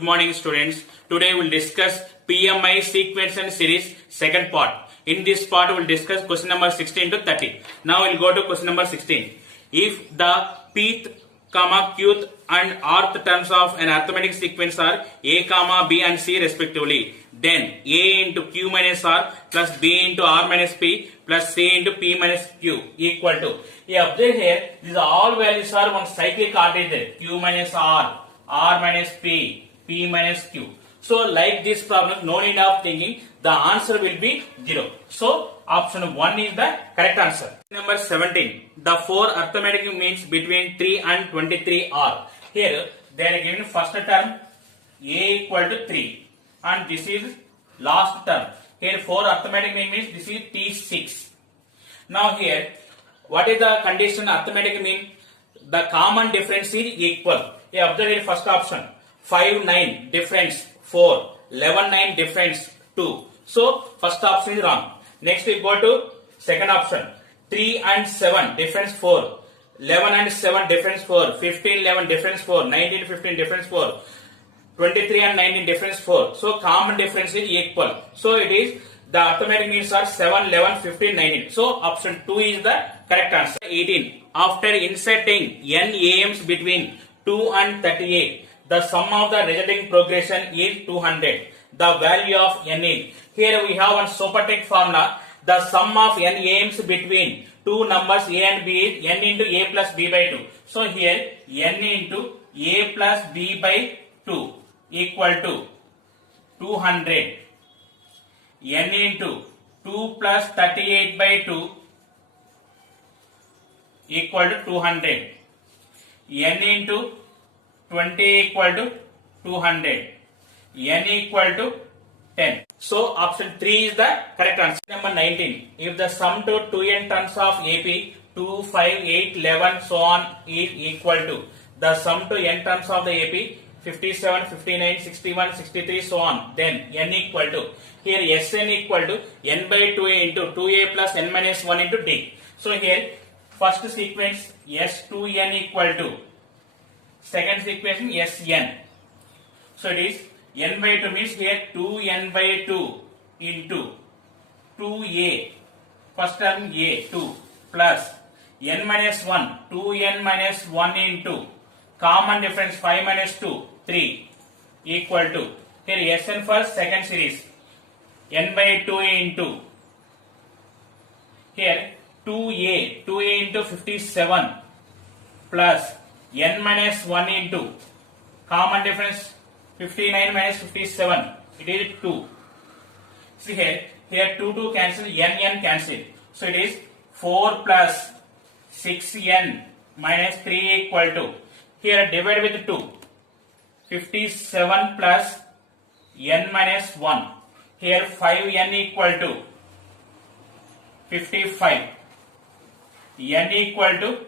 Good morning students. Today we will discuss PMI sequence and series second part. In this part we will discuss question number 16 to 30. Now we will go to question number 16. If the pth, qth and rth terms of an arithmetic sequence are a, b and c respectively, then a into q minus r plus b into r minus p plus c into p minus q equal to. Observe here, these all values are one cyclic order, q minus r, r minus p, p minus q. So like this problem, no need of thinking, the answer will be 0. So option 1 is the correct answer. Number 17. The four arithmetic means between 3 and 23 are. Here they are given first term a equal to 3 and this is last term. Here 4 arithmetic means this is T6. Now here what is the condition arithmetic mean? The common difference is equal. Observe here first option. 5, 9 difference 4, 11, 9 difference 2. So first option is wrong. Next we go to second option. 3 and 7 difference 4, 11 and 7 difference 4, 15, 11 difference 4, 19, 15 difference 4, 23 and 19 difference 4. So common difference is equal. So it is the arithmetic means are 7, 11, 15, 19. So option 2 is the correct answer. 18. After inserting n AMs between 2 and 38, the sum of the resulting progression is 200. The value of n is. Here we have one supertech formula. The sum of n AMs between two numbers a and b is n into a plus b by 2. So here n into a plus b by 2 equal to 200. n into 2 plus 38 by 2 equal to 200. n into 20 equal to 200. n equal to 10. So option 3 is the correct answer. Number 19. If the sum to 2n terms of AP 2, 5, 8, 11 so on is equal to the sum to n terms of the AP 57, 59, 61, 63 so on, then n equal to, here Sn equal to n by 2a into 2a plus n minus 1 into d. So here first sequence S2n equal to second sequence Sn. So it is n by 2 means here 2n by 2 into 2a, first term a 2 plus n minus 1, 2n minus 1 into common difference 5 minus 2, 3 equal to, here Sn first second series n by 2 into, here 2a into 57 plus n minus 1 into common difference 59 minus 57, it is 2. See here 2 cancel, n cancel. So it is 4 plus 6n minus 3 equal to, here divide with 2, 57 plus n minus 1, here 5n equal to 55, n equal to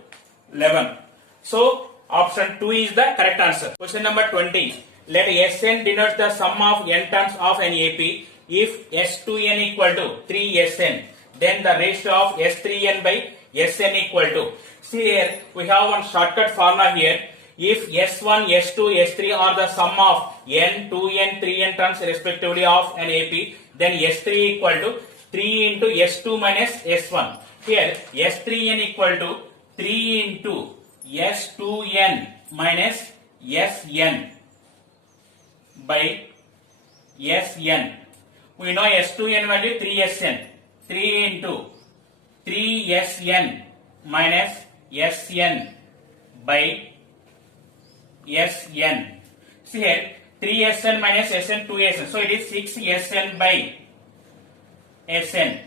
11. So option 2 is the correct answer. Question number 20. Let Sn denote the sum of n terms of an AP. If S2n equal to 3Sn, then the ratio of S3n by Sn equal to. See here, we have one shortcut formula here. If S1, S2, S3 are the sum of n, 2n, 3n terms respectively of an AP, then S3 equal to 3 into S2 minus S1. Here S3n equal to 3 into S2n minus Sn by Sn. We know S2n value 3Sn. 3 into 3Sn minus Sn by Sn. See here 3Sn minus Sn 2Sn. So it is 6Sn by Sn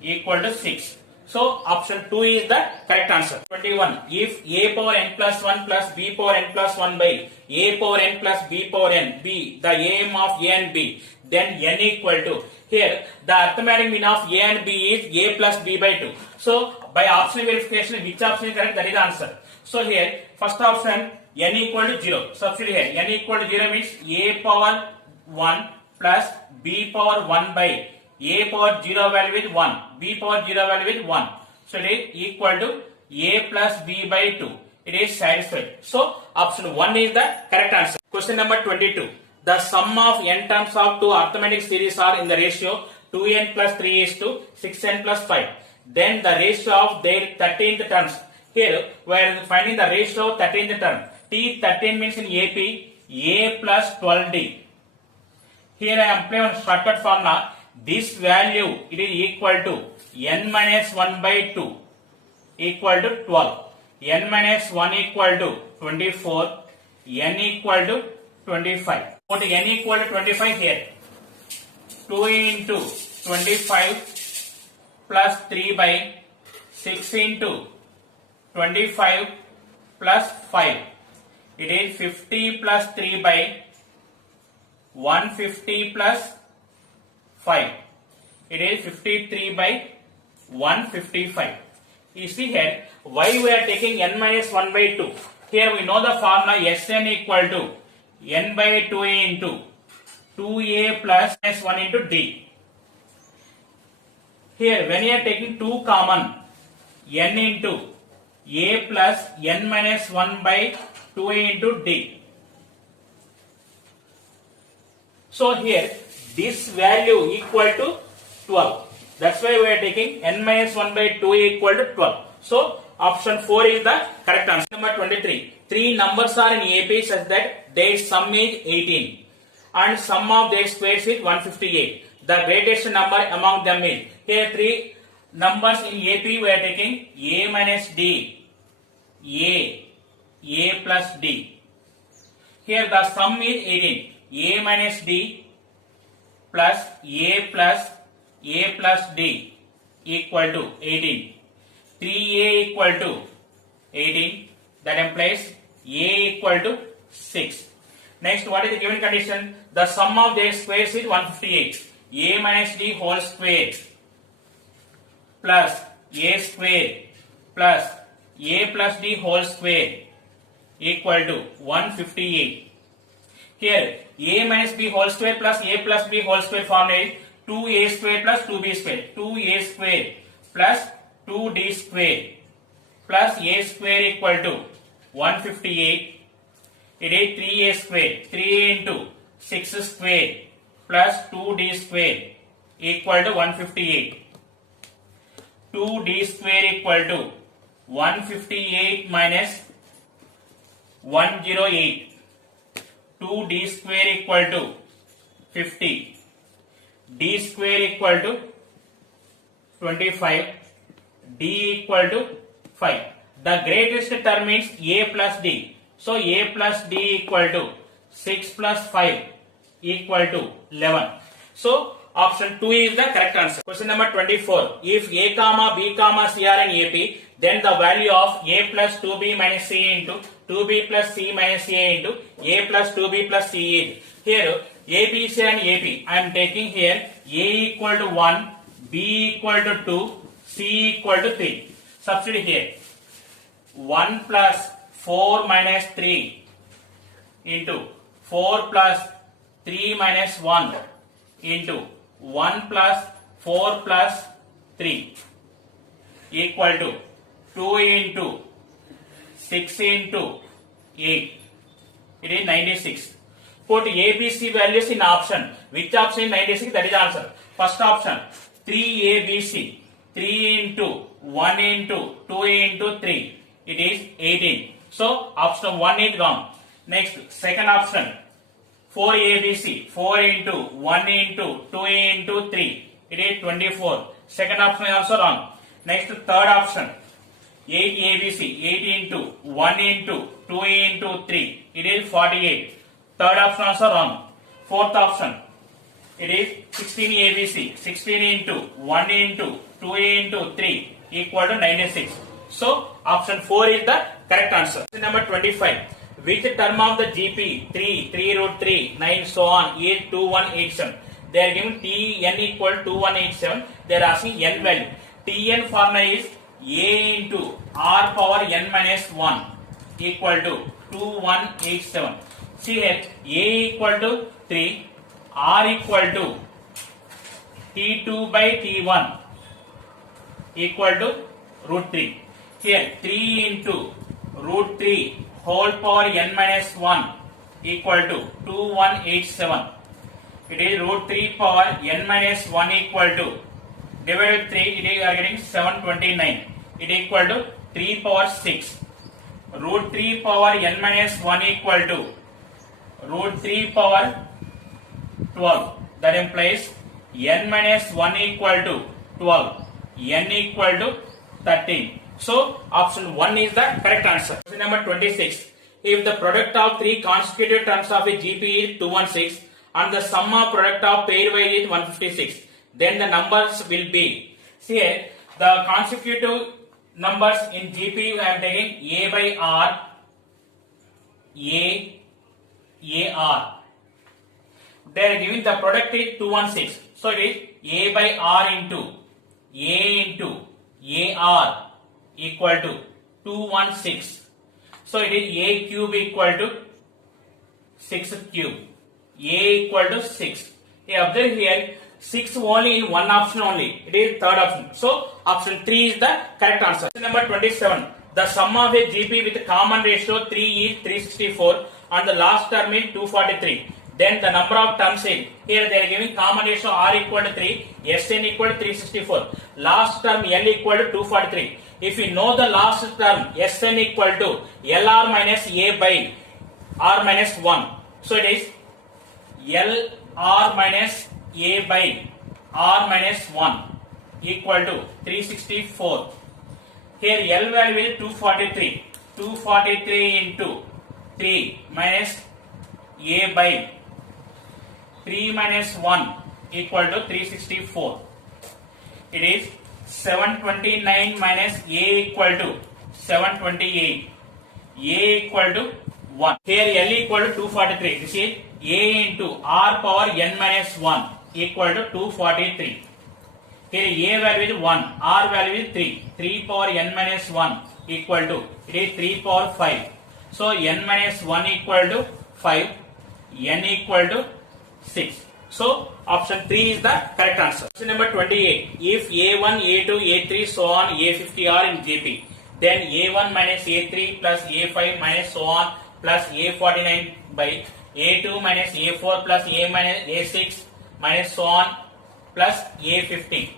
equal to 6. So option 2 is the correct answer. 21. If a power n plus 1 plus b power n plus 1 by a power n plus b power n be the AM of a and b, then n equal to, here the arithmetic mean of a and b is a plus b by 2. So by option verification, which option is correct, that is the answer. So here first option n equal to 0. Substitute here n equal to 0 means a power 1 plus b power 1 by a power 0 value with 1, b power 0 value with 1. So it is equal to a plus b by 2. It is satisfied. So option 1 is the correct answer. Question number 22. the sum of n terms of two arithmetic series are in the ratio 2n plus 3 is to 6n plus 5. Then the ratio of their 13th terms. Here we are finding the ratio of 13th term. T13 means in AP A plus 12D. Here I am applying one shortcut formula. This value it is equal to n minus 1 by 2 equal to 12. N minus 1 equal to 24. N equal to 25. Put n equal to 25 here. 2 into 25 plus 3 by 6 into 25 plus 5. It is 50 plus 3 by 150 plus 5. It is 53 by 155. You see here, why we are taking n minus 1 by 2. Here we know the formula Sn equal to n by 2a into 2a plus minus 1 into d. Here when you are taking 2 common, n into a plus n minus 1 by 2a into d. So here this value equal to 12. That's why we are taking n minus 1 by 2 equal to 12. So option 4 is the correct answer. Number 23. Three numbers are in AP such that their sum is 18 and sum of their squares is 158. The greatest number among them is. Here three numbers in AP we are taking a minus d, a plus d. Here the sum is 18. A minus d plus a plus d equal to 18. 3a equal to 18. That implies a equal to 6. Next, what is the given condition? The sum of their squares is 158. A minus d whole square plus a square plus a plus d whole square equal to 158. Here a minus b whole square plus a plus b whole square formula is 2a square plus 2b square. 2a square plus 2d square plus a square equal to 158. It is 3a square. 3 into 6 square plus 2d square equal to 158. 2d square equal to 158 minus 108. 2d square equal to 50. D square equal to 25. D equal to 5. The greatest term is a plus d. So a plus d equal to 6 plus 5 equal to 11. So option 2 is the correct answer. Question number 24. If a comma b comma c are in AP, then the value of a plus 2b minus c into 2b plus c minus a into a plus 2b plus c is. Here a, b, c and AP. I am taking here a equal to 1, b equal to 2, c equal to 3. Substitute here. 1 plus 4 minus 3 into 4 plus 3 minus 1 into 1 plus 4 plus 3 equal to 2 into 6 into 8. It is 96. Put ABC values in option. Which option is 96? That is the answer. First option 3ABC. 3 into 1 into 2 into 3. It is 18. So option 1 is wrong. Next, second option 4ABC. 4 into 1 into 2 into 3. It is 24. Second option is also wrong. Next, third option 8ABC. 8 into 1 into 2 into 3. It is 48. Third option also wrong. Fourth option it is 16 ABC. 16 into 1 into 2 into 3 equal to 96. So option 4 is the correct answer. Question number 25. Which term of the GP 3 root 3 9 so on is 2187? They are giving Tn equal to 2187. They are asking n value. Tn formula is a into r power n minus 1 equal to 2187. See here a equal to 3, r equal to t2 by t1 equal to root 3. Here 3 into root 3 whole power n minus 1 equal to 2187. It is root 3 power n minus 1 equal to divided 3, it is getting 729. It equal to 3 power 6. Root 3 power n minus 1 equal to root 3 power 12. That implies n minus 1 equal to 12. N equal to 13. So option 1 is the correct answer. Question number 26. If the product of three consecutive terms of a GP is 216 and the sum of product of pairwise is 156, then the numbers will be. See here, the consecutive numbers in GP I am taking A by R, AR. They are giving the product is 216. So it is A by R into A into AR equal to 216. So it is A cube equal to 6 cube. A equal to 6. Observe here 6 only in one option only. It is third option. So option 3 is the correct answer. Question number 27. The sum of a GP with common ratio 3 is 364 and the last term is 243. Then the number of terms in. Here they are giving common ratio R equal to 3, Sn equal to 364. Last term L equal to 243. If you know the last term Sn equal to Lr minus A by R minus 1. So it is Lr minus A by R minus 1 equal to 364. Here L value is 243. 243 into 3 minus A by 3 minus 1 equal to 364. It is 729 minus A equal to 728. A equal to 1. Here L equal to 243. This is A into R power n minus 1 equal to 243. Here A value is 1, R value is 3. 3 power n minus 1 equal to, it is 3 power 5. So n minus 1 equal to 5, n equal to 6. So option 3 is the correct answer. Question number 28. If A1, A2, A3 so on A50 are in GP, then A1 minus A3 plus A5 minus so on plus A49 by A2 minus A4 plus A minus A6 minus so on plus A50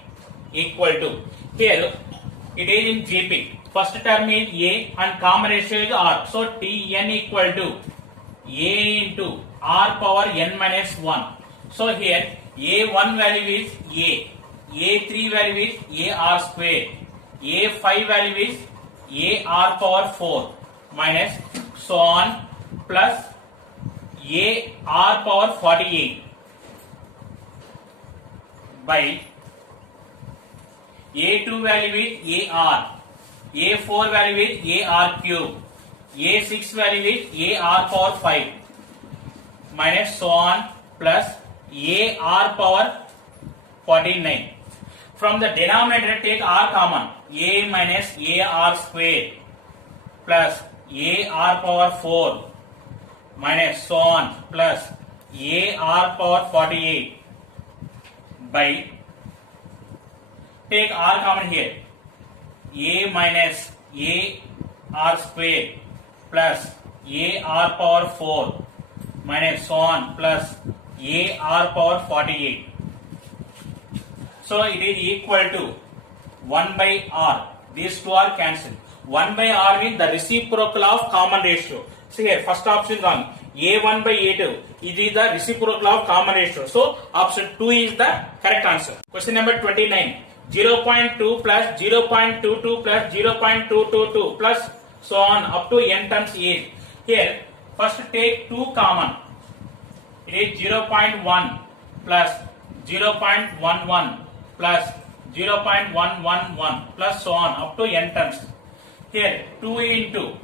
equal to. Here it is in GP. First term is A and common ratio is R. So Tn equal to A into R power n minus 1. So here A1 value is A, A3 value is AR square, A5 value is AR power 4 minus so on plus AR power 48 by A2 value is AR, A4 value is AR cube, A6 value is AR power 5 minus so on plus AR power 49. From the denominator take R common, A minus AR square plus AR power 4 minus so on plus AR power 48 by, take R common here, A minus AR square plus AR power 4 minus so on plus AR power 48. So it is equal to 1 by R. These two are cancelled. 1 by R means the reciprocal of common ratio. See here, first option is wrong. A1 by A2. It is the reciprocal of common ratio. So option 2 is the correct answer. Question number 29. 0.2 plus 0.22 plus 0.222 plus so on up to n terms is. Here first take 2 common. It is 0.1 plus 0.11 plus 0.111 plus so on up to n terms. Here 2 into,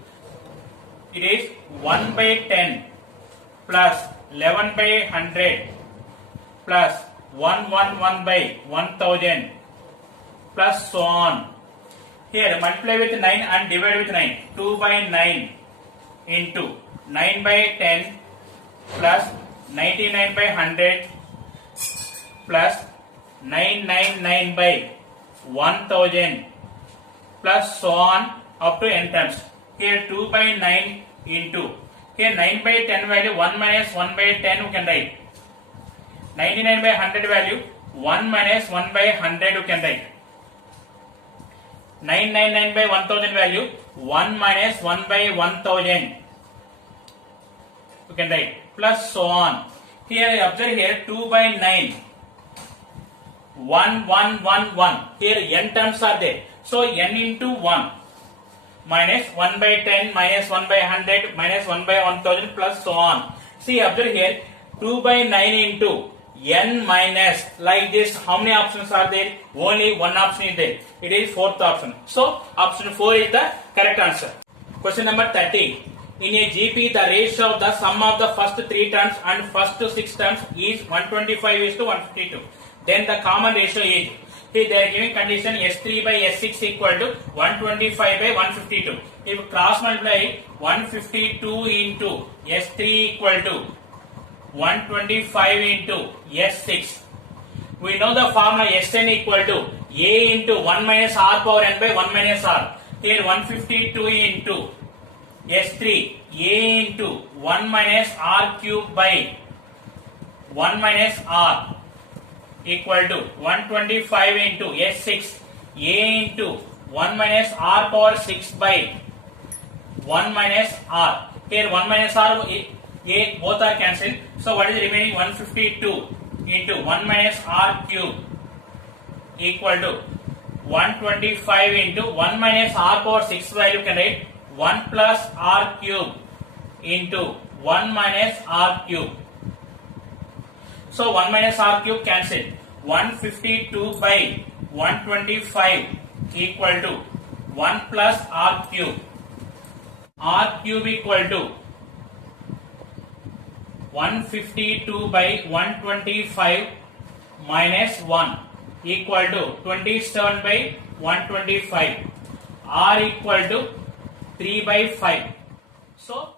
it is 1 by 10 plus 11 by 100 plus 111 by 1000 plus so on. Here multiply with 9 and divide with 9. 2 by 9 into 9 by 10 plus 99 by 100 plus 999 by 1000 plus so on up to n times. Here 2 by 9 into, Here 9 by 10 value 1 minus 1 by 10 we can write. 99 by 100 value 1 minus 1 by 100 you can write. 999 by 1000 value 1 minus 1 by 1000 you can write, plus so on. Here observe here 2 by 9 1 1 1 1. Here n terms are there, so n into 1 minus 1 by 10 minus 1 by 100 minus 1 by 1000 plus so on. See, observe here 2 by 9 into n minus, like this. How many options are there? Only one option is there. It is fourth option. So option 4 is the correct answer. Question number 30. In a GP, the ratio of the sum of the first 3 terms and first 6 terms is 125 is to 152. Then the common ratio is, here they are giving condition S3 by S6 equal to 125 by 152. If cross multiply 152 into S3 equal to 125 into S6. We know the formula Sn equal to A into 1 minus R power n by 1 minus R. Here 152 into S3, A into 1 minus R cube by 1 minus R equal to 125 into S6, A into 1 minus R power 6 by 1 minus R. Here 1 minus R, A both are cancelled. So what is remaining? 152 into 1 minus R cube equal to 125 into 1 minus R power 6 value can write 1 plus R cube into 1 minus R cube. So 1 minus R cube cancelled. 152 by 125 equal to 1 plus R cube. R cube equal to 152 by 125 minus 1 equal to 27 by 125. R equal to 3 by 5. So